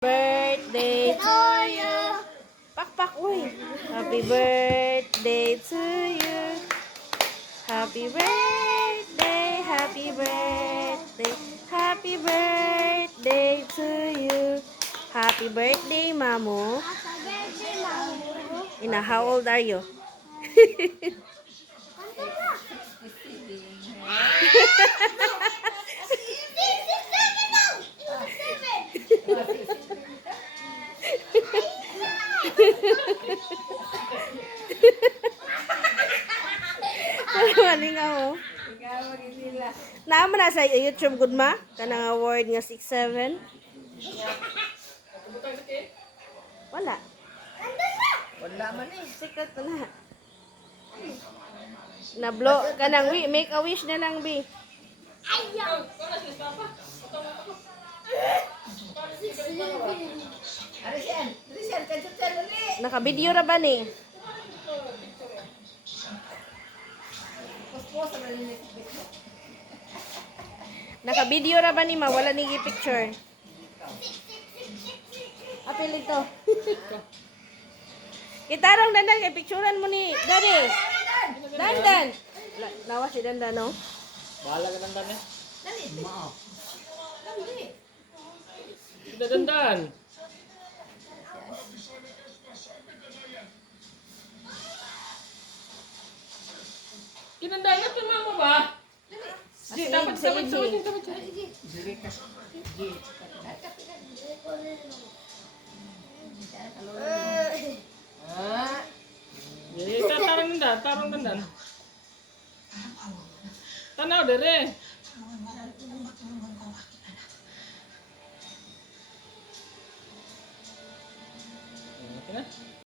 Birthday to you. Pak, uy. Happy birthday to you. Happy birthday, happy birthday, happy birthday to you. Happy birthday, Mamu. Ina, how old are you? Maling ako. Naman na sa YouTube good ma? Kanang award nga 6-7? Wala. Wala man eh. Sikat na. Nablo. Kanang make a wish na lang, Bi. Arisian, kansutan ulit. Naka-video ra ba ni? Puspos na rin. Naka-video ra ba ni ma? Wala ni picture. Apil ito. Kitarong dandan kay picturean mo ni Daddy. Dandan. Nawa si Dandan no? Bahala ka dandan eh. Dali. Maaf. Dali. Tidak dandan. Kinandan na ito mama ba? Ji, dapat Sige. dapat. Sige ka. Sige. Ah. Ji, tarong dandan. Tanaw dere.